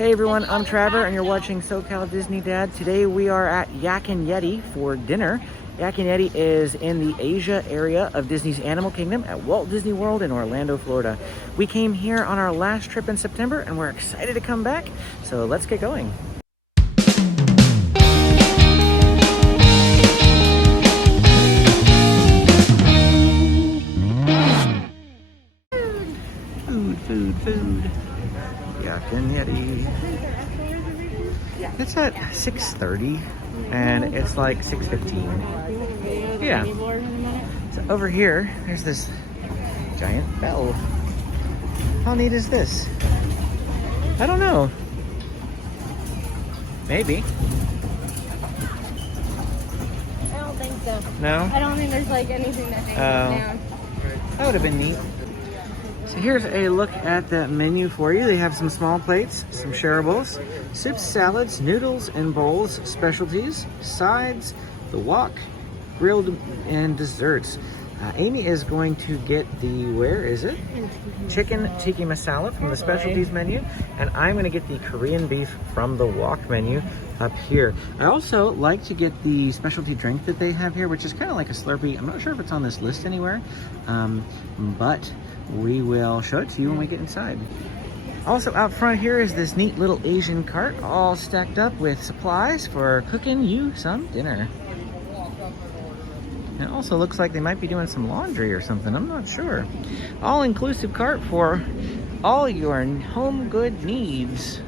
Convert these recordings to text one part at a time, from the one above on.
Hey everyone, I'm Trevor and you're watching SoCal Disney Dad. Today we are at Yak and Yeti for dinner. Yak and Yeti is in the Asia area of Disney's Animal Kingdom at Walt Disney World in Orlando, Florida. We came here on our last trip in September and we're excited to come back, so let's get going. Food. Yak and Yeti. It's at 6:30 and it's like 6:15. Yeah. So over here, there's this giant bell. How neat is this? I don't know. Maybe. I don't think so. No? I don't think there's like anything that hangs down. That would have been neat. So here's a look at the menu for you. They have some small plates, some shareables, soups, salads, noodles, and bowls, specialties, sides, the wok, grilled, and desserts. Amy is going to get the, where is it? Chicken Tikka Masala from the specialties menu. And I'm going to get the Korean beef from the wok menu up here. I also like to get the specialty drink that they have here, which is kind of like a Slurpee. I'm not sure if it's on this list anywhere, but we will show it to you when we get inside. Also out front here is this neat little Asian cart all stacked up with supplies for cooking you some dinner. It also looks like they might be doing some laundry or something, I'm not sure. All-inclusive cart for all your home good needs.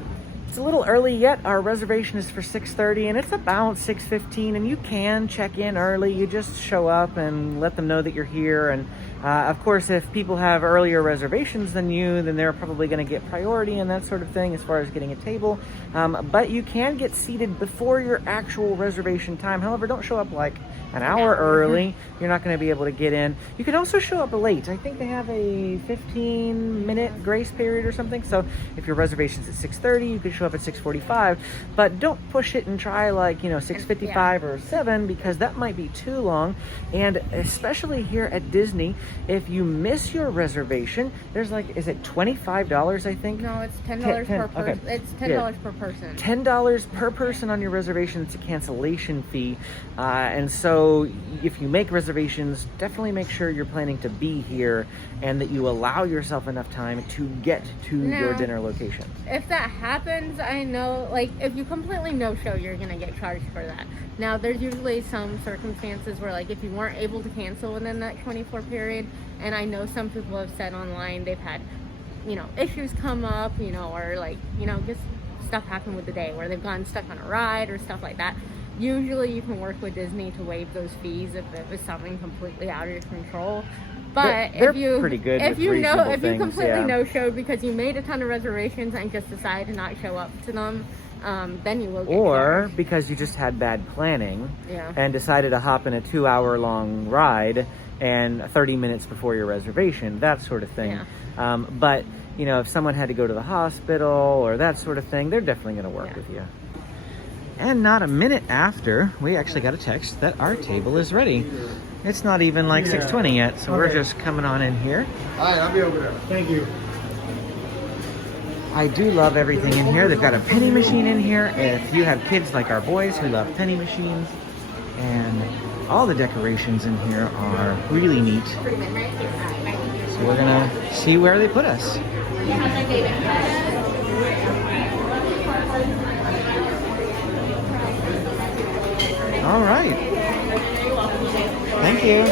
It's a little early yet. Our reservation is for 6:30 and it's about 6:15, and you can check in early. You just show up and let them know that you're here. And of course, if people have earlier reservations than you, then they're probably going to get priority and that sort of thing as far as getting a table. But you can get seated before your actual reservation time. However, don't show up like an hour early. You're not going to be able to get in. You can also show up late. I think they have a 15-minute grace period or something. So if your reservation's at 6:30, you could show up at 6:45. But don't push it and try like, 6:55 or 7, because that might be too long. And especially here at Disney, if you miss your reservation, there's like, is it $25, I think? No, it's $10 per person. Okay. It's $10 per person. $10 per person on your reservation. It's a cancellation fee. And so if you make reservations, definitely make sure you're planning to be here and that you allow yourself enough time to get to your dinner location. If that happens, I know, like, if you completely no-show, you're going to get charged for that. Now, there's usually some circumstances where, like, if you weren't able to cancel within that 24 period, and I know some people have said online they've had, issues come up, or, like, just stuff happen with the day where they've gotten stuck on a ride or stuff like that. Usually you can work with Disney to waive those fees if it was something completely out of your control. But they're if you pretty good if with you know reasonable if you things, completely no-showed because you made a ton of reservations and just decided to not show up to them, then you will get charged. Because you just had bad planning Yeah. and decided to hop in a 2-hour-long ride and 30 minutes before your reservation, that sort of thing. Yeah. But if someone had to go to the hospital or that sort of thing, they're definitely going to work with you. And not a minute after, we actually got a text that our table is ready. It's not even like 6:20 yet, so we're just coming on in here. All right, I'll be over there. Thank you. I do love everything in here. They've got a penny machine in here. If you have kids like our boys who love penny machines, and all the decorations in here are really neat. So we're gonna see where they put us. All right. Thank you.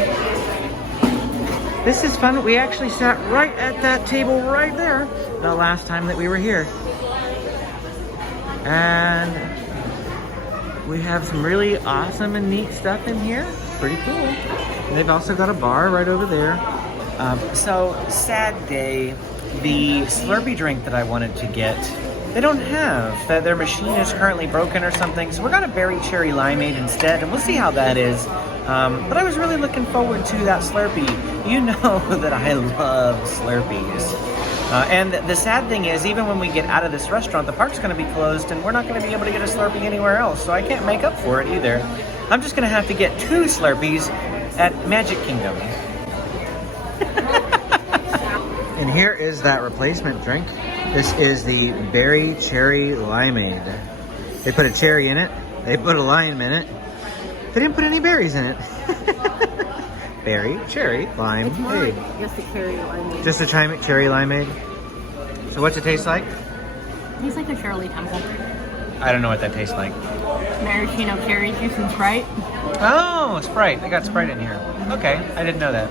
This is fun. We actually sat right at that table right there the last time that we were here. And we have some really awesome and neat stuff in here. Pretty cool. And they've also got a bar right over there. So, sad day. The Slurpee drink that I wanted to get, they don't have. Their machine is currently broken or something, so we're gonna berry cherry limeade instead, and we'll see how that is. But I was really looking forward to that Slurpee. You know that I love Slurpees. And the sad thing is, even when we get out of this restaurant, the park's gonna be closed, and we're not gonna be able to get a Slurpee anywhere else, so I can't make up for it either. I'm just gonna have to get 2 Slurpees at Magic Kingdom. And here is that replacement drink. This is the berry cherry limeade. They put a cherry in it. They put a lime in it. They didn't put any berries in it. Berry, cherry, lime, It's more aid. like just a cherry limeade. Just a cherry limeade. So what's it taste like? Tastes like a Shirley Temple. I don't know what that tastes like. Maraschino cherry juice and Sprite. Oh, Sprite. They got Sprite in here. Okay, I didn't know that.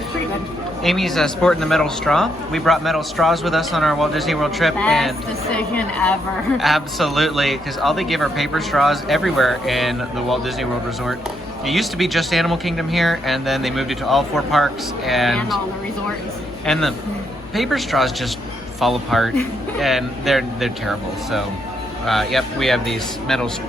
It's pretty good. Amy's sporting the metal straw. We brought metal straws with us on our Walt Disney World trip. Best decision ever. Absolutely, because all they give are paper straws everywhere in the Walt Disney World Resort. It used to be just Animal Kingdom here, and then they moved it to all 4 parks. And all the resorts. And the paper straws just fall apart, and they're terrible. So, yep, we have these metal straws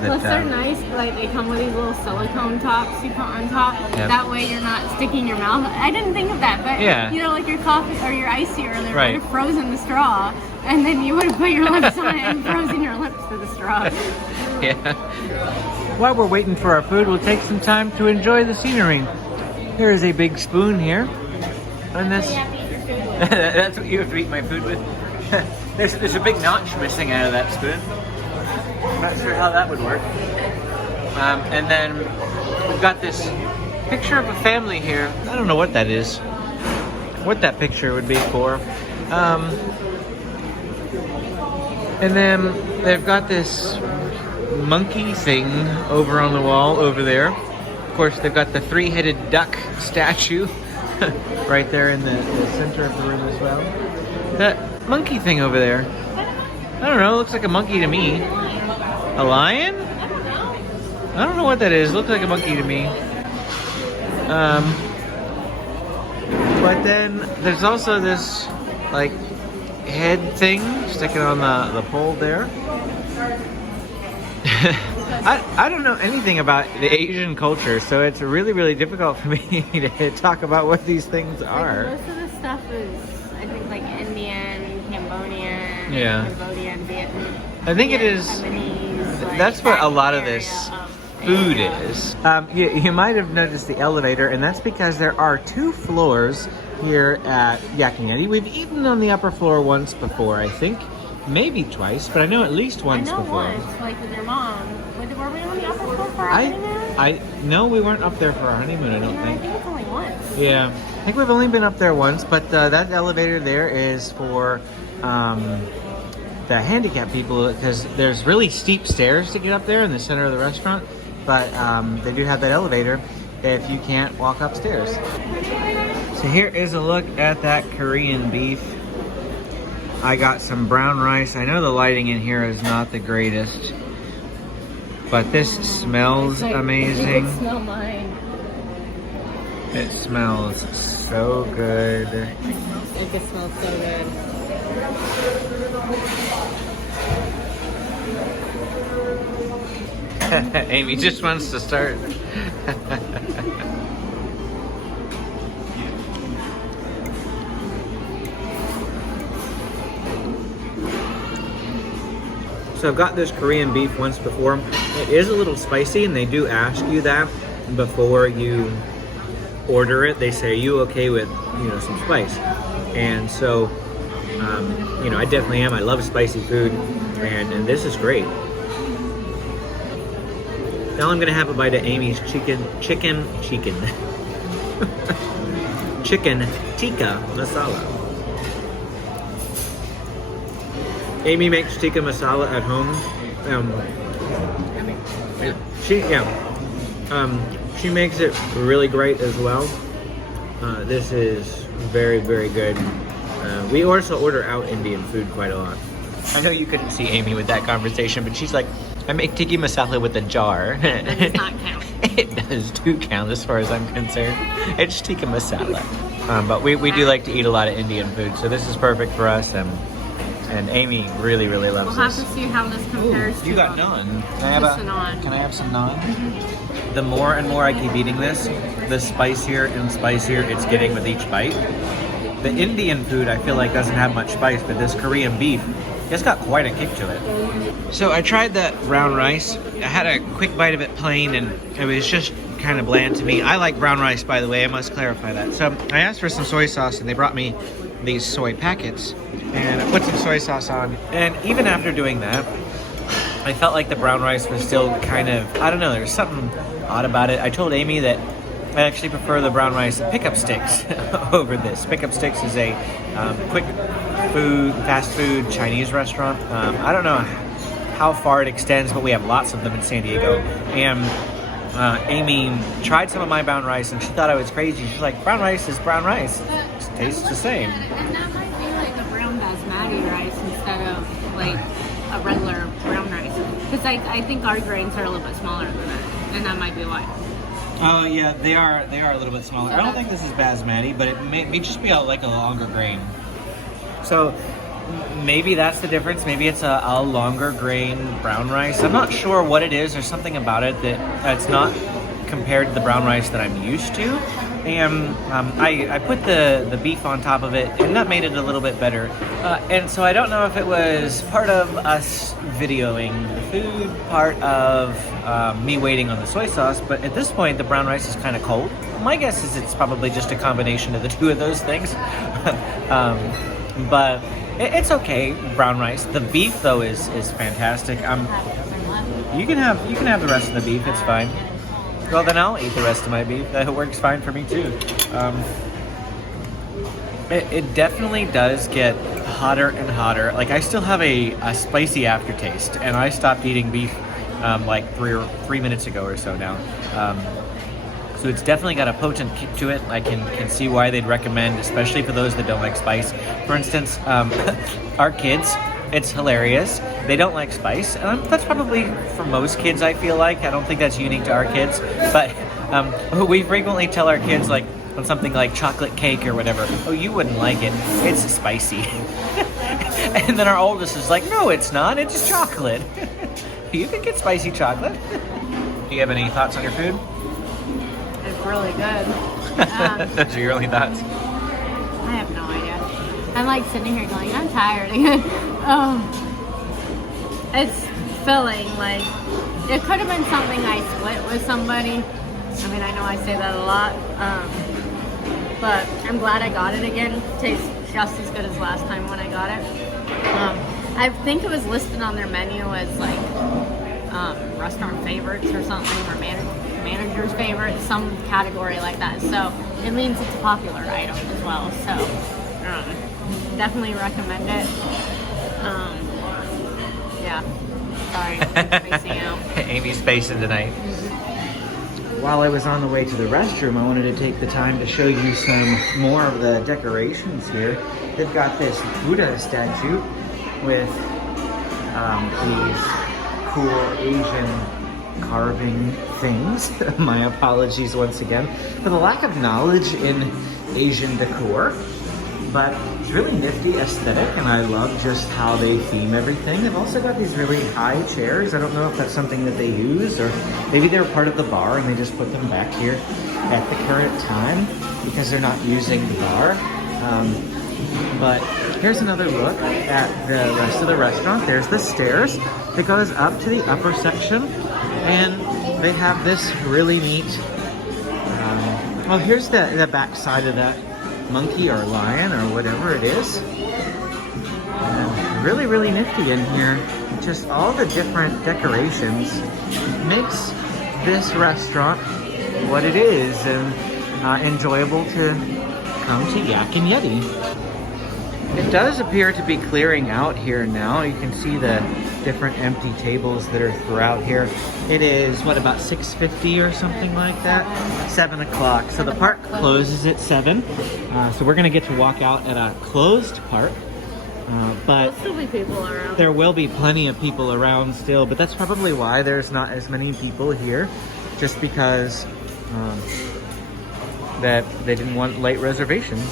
that. Plus they're nice, like they come with these little silicone tops you put on top. Yep. That way you're not sticking your mouth. I didn't think of that, but Yeah. you know, like your coffee or your icy earlier Right. would have frozen the straw, and then you would have put your lips on it and frozen your lips to the straw. Yeah. While we're waiting for our food, we'll take some time to enjoy the scenery. There is a big spoon here, and this. So you have to eat your food with. That's what you have to eat my food with. there's a big notch missing out of that spoon. I'm not sure how that would work. And then we've got this picture of a family here. I don't know what that is. What that picture would be for. And then they've got this monkey thing over on the wall over there. Of course, they've got the 3-headed duck statue right there in the center of the room as well. That monkey thing over there. I don't know, it looks like a monkey to me. A lion? I don't know what that is. Looks like a monkey to me. But then there's also this like head thing sticking on the pole there. I don't know anything about the Asian culture, so it's really, really difficult for me to talk about what these things are. Like most of the stuff is, I think, like Indian, Cambodian, Yeah. Vietnamese. I think it is. Lebanese, like, That's what a lot of area this of food Asia. is. You might have noticed the elevator, and that's because there are 2 floors here at Yak and Yeti. We've eaten on the upper floor once before, I think. Maybe twice, but I know at least once I know before. once, like with your mom. Were we on the upper floor for our honeymoon? No, we weren't up there for our honeymoon, I don't I think. think it's only once. Yeah, I think we've only been up there once, but that elevator there is for the handicapped people, because there's really steep stairs to get up there in the center of the restaurant, but they do have that elevator if you can't walk upstairs. So here is a look at that Korean beef. I got some brown rice. I know the lighting in here is not the greatest, but this smells amazing. You can smell mine. It smells so good. It can smell so good. Amy just wants to start. So I've got this Korean beef once before. It is a little spicy, and they do ask you that before you order it. They say, are you okay with, some spice? And so, I definitely am. I love spicy food, and this is great. Now I'm gonna have a bite of Amy's chicken tikka masala. Amy makes tikka masala at home. She makes it really great as well. This is very, very good. We also order out Indian food quite a lot. I know you couldn't see Amy with that conversation, but she's like, I make tikka masala with a jar. That does not count. It does do count as far as I'm concerned. It's tikka masala. But we do like to eat a lot of Indian food, so this is perfect for us. And Amy really, really loves We'll this. have to see how this compares to You got naan. just a naan. Can I have some naan? The more and more I keep eating this, the spicier and spicier it's getting with each bite. The Indian food I feel like doesn't have much spice, but this Korean beef, it's got quite a kick to it. So I tried that brown rice. I had a quick bite of it plain, and it was just kind of bland to me. I like brown rice, by the way. I must clarify that. So I asked for some soy sauce, and they brought me these soy packets. And I put some soy sauce on. And even after doing that, I felt like the brown rice was still kind of, I don't know, there's something odd about it. I told Amy that I actually prefer the brown rice pickup sticks over this. Pickup Sticks is a quick food, fast food Chinese restaurant. I don't know how far it extends, but we have lots of them in San Diego. And Amy tried some of my brown rice and she thought I was crazy. She's like, brown rice is brown rice. It tastes the same. And that might be like a brown basmati rice instead of like a regular brown rice. Because I think our grains are a little bit smaller than that. And that might be why. Oh yeah, they are a little bit smaller. I don't think this is basmati, but it may just be like a longer grain. So maybe that's the difference. Maybe it's a longer grain brown rice. I'm not sure what it is. There's something about it that's not compared to the brown rice that I'm used to. And I put the beef on top of it, and that made it a little bit better. And so I don't know if it was part of us videoing the food, part of me waiting on the soy sauce, but at this point the brown rice is kind of cold. My guess is it's probably just a combination of the two of those things. But it's okay, brown rice. The beef though is fantastic. You can have the rest of the beef. It's fine. Well, then I'll eat the rest of my beef. That works fine for me too. It definitely does get hotter and hotter. Like I still have a spicy aftertaste, and I stopped eating beef like 3 minutes ago or so now. So it's definitely got a potent kick to it. I can see why they'd recommend, especially for those that don't like spice. For instance, our kids, it's hilarious. They don't like spice. That's probably for most kids, I feel like. I don't think that's unique to our kids. But we frequently tell our kids, like, on something like chocolate cake or whatever, oh, you wouldn't like it. It's spicy. And then our oldest is like, no, it's not. It's just chocolate. You can get spicy chocolate. Do you have any thoughts on your food? It's really good. Those are your only thoughts? I have no idea. I'm like sitting here going, I'm tired again. It's filling. Like, it could have been something I split with somebody. I mean, I know I say that a lot. But I'm glad I got it again. It tastes just as good as last time when I got it. I think it was listed on their menu as like restaurant favorites or something, or manager's favorites, some category like that. So it means it's a popular item as well. So definitely recommend it. Yeah. Sorry, I'm spacing out. Amy's spacing tonight. While I was on the way to the restroom, I wanted to take the time to show you some more of the decorations here. They've got this Buddha statue with these cool Asian carving things. My apologies once again for the lack of knowledge in Asian decor. But it's really nifty aesthetic, and I love just how they theme everything. They've also got these really high chairs. I don't know if that's something that they use, or maybe they're part of the bar and they just put them back here at the current time because they're not using the bar. But here's another look at the rest of the restaurant. There's the stairs that goes up to the upper section, and they have this really neat, well, here's the back side of that monkey or lion or whatever it is. And really, really nifty in here. Just all the different decorations makes this restaurant what it is, and enjoyable to come to Yak and Yeti. It does appear to be clearing out here now. You can see the different empty tables that are throughout here. It is, what, about 6:50 or something like that? 7 o'clock. So the park closes at 7. So we're gonna get to walk out at a closed park. But There'll still be people around. There will be plenty of people around still, but that's probably why there's not as many people here. Just because that they didn't want late reservations.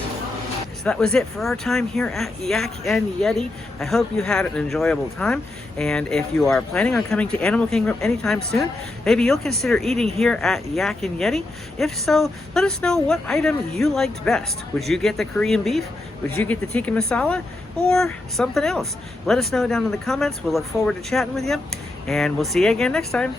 So that was it for our time here at Yak and Yeti. I hope you had an enjoyable time, and if you are planning on coming to Animal Kingdom anytime soon, maybe you'll consider eating here at Yak and Yeti. If so, let us know what item you liked best. Would you get the Korean beef? Would you get the Tikka Masala? Or something else? Let us know down in the comments. We'll look forward to chatting with you, and we'll see you again next time.